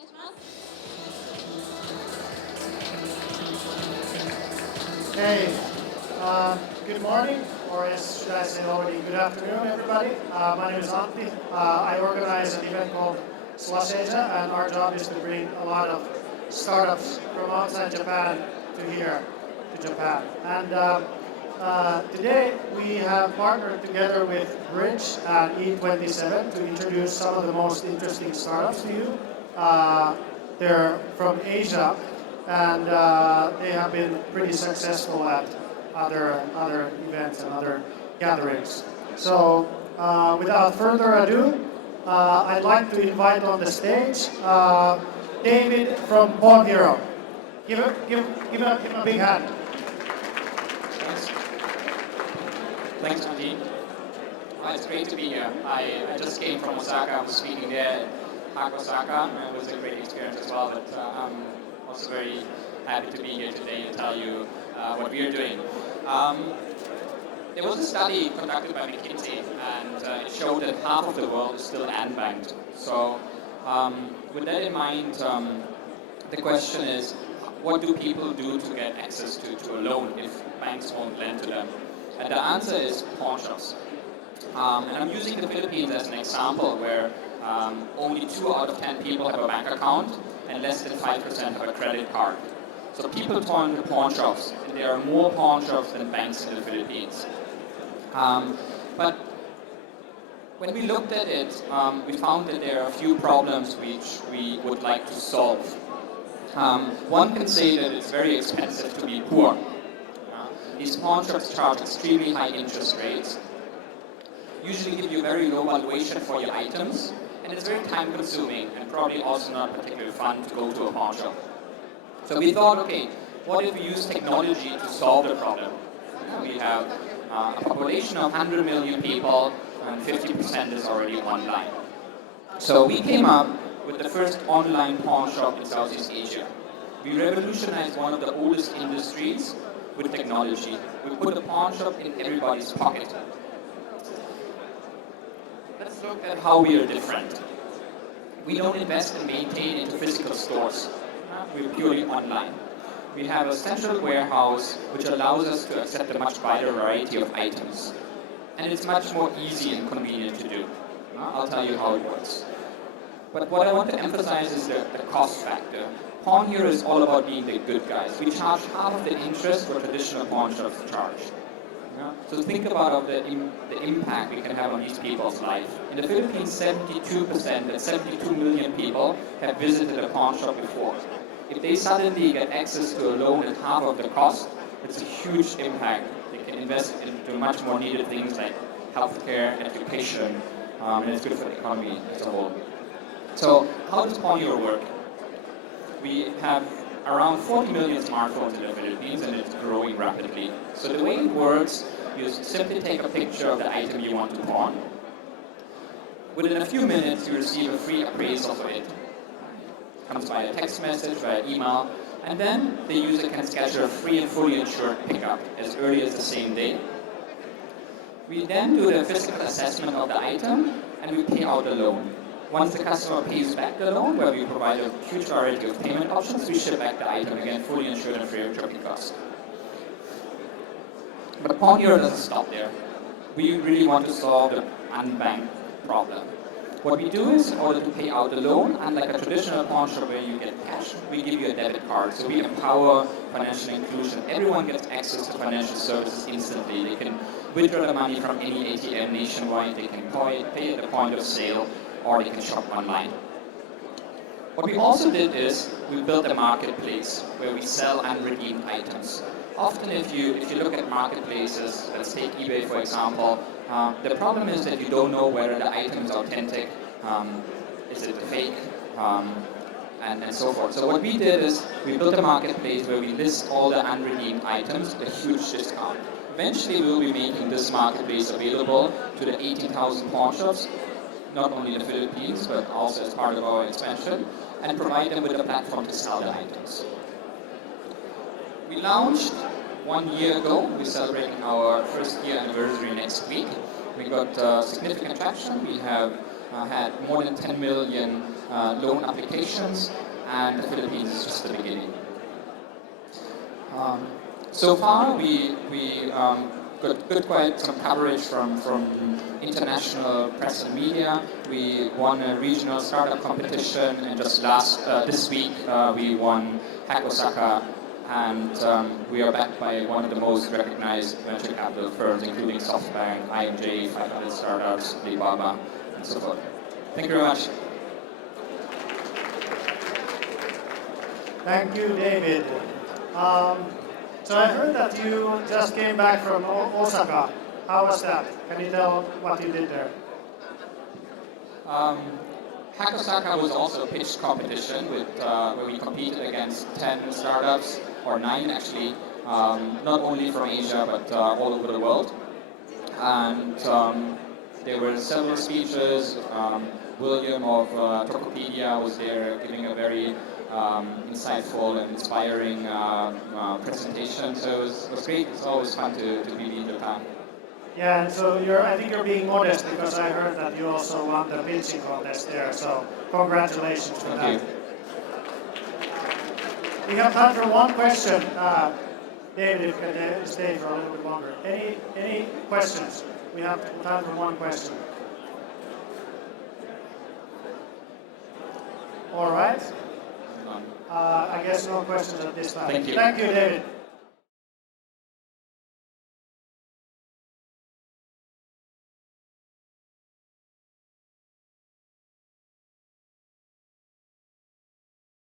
Hey, good morning, or should I say already good afternoon, everybody. My name is Antti. I organize an event called Slush Asia, and our job is to bring a lot of startups from outside Japan to here, to Japan. And today we have partnered together with Bridge and E27 to introduce some of the most interesting startups to you. They're from Asia, and they have been pretty successful at other events and other gatherings. So without further ado, I'd like to invite on the stage David from PawnHero. Give him a big hand. Thanks, Andy. It's great to be here. I just came from Osaka. I was speaking there at Osaka. It was a great experience as well, but I'm also very happy to be here today and tell you what we are doing. There was a study conducted by McKinsey, and it showed that half of the world is still unbanked. So with that in mind, the question is, what do people do to get access to a loan if banks won't lend to them? And the answer is pawn shops. And I'm using the Philippines as an example where only 2 out of 10 people have a bank account and less than 5% have a credit card. So people turn to pawn shops, and there are more pawn shops than banks in the Philippines. But when we looked at it, we found that there are a few problems which we would like to solve. One can say that it's very expensive to be poor. These pawn shops charge extremely high interest rates, usually give you a very low valuation for your items, and it's very time consuming and probably also not particularly fun to go to a pawn shop. So we thought, okay, what if we use technology to solve the problem? We have a population of 100 million people, and 50% is already online. So we came up with the first online pawn shop in Southeast Asia. We revolutionized one of the oldest industries with technology. We put a pawn shop in everybody's pocket. Let's look at how we are different. We don't invest and maintain into physical stores. We're purely online. We have a central warehouse which allows us to accept a much wider variety of items. And it's much more easy and convenient to do. I'll tell you how it works. But what I want to emphasize is the cost factor. PawnHero is all about being the good guys. We charge half of the interest what traditional pawn shops charge. So think about the impact we can have on these people's life. In the Philippines, 72%, that's 72 million people, have visited a pawn shop before. If they suddenly get access to a loan at half of the cost, it's a huge impact. They can invest into much more needed things like healthcare, education, and it's good for the economy as a whole. So how does PawnHero work? We have around 40 million smartphones in the Philippines, and it's growing rapidly. So the way it works, you simply take a picture of the item you want to pawn. Within a few minutes, you receive a free appraisal for it. It comes via text message, via email, and then the user can schedule a free and fully insured pickup as early as the same day. We then do the physical assessment of the item, and we pay out the loan. Once the customer pays back the loan, where we provide a huge variety of payment options, we ship back the item again, fully insured and free of shipping costs. But PawnHero doesn't stop there. We really want to solve the unbanked problem. What we do is, in order to pay out the loan, unlike a traditional pawn shop where you get cash, we give you a debit card. So we empower financial inclusion. Everyone gets access to financial services instantly. They can withdraw the money from any ATM nationwide. They can pay at the point of sale, or they can shop online. What we also did is we built a marketplace where we sell unredeemed items. Often if you look at marketplaces, let's take eBay for example, the problem is that you don't know whether the item is authentic, is it fake, and so forth. So what we did is we built a marketplace where we list all the unredeemed items at a huge discount. Eventually we'll be making this marketplace available to the 18,000 pawn shops, not only in the Philippines, but also as part of our expansion, and provide them with a platform to sell the items. We launched 1 year ago. We're celebrating our first year anniversary next week. We got significant traction. We have had more than 10 million loan applications, and the Philippines is just the beginning. So far, we got quite some coverage from international press and media. We won a regional startup competition, and just this week we won Hack Osaka, and we are backed by one of the most recognized venture capital firms, including SoftBank, INJ, 500 Startups, Alibaba, and so forth. Thank you very much. Thank you, David. So I heard that you just came back from Osaka. How was that? Can you tell what you did there? Hack Osaka was also a pitch competition where we competed against 10 startups, or 9 actually, not only from Asia but all over the world. And there were several speeches. William of Tokopedia was there giving a very insightful and inspiring presentation. So it was great. It's always fun to be in Japan. Yeah, and so I think you're being modest because I heard that you also won the pitching contest there. So congratulations for that. Thank you. We have time for one question. David, if you can stay for a little bit longer. Any questions? We have time for one question. All right. I guess no questions at this time. Thank you. Thank you, David.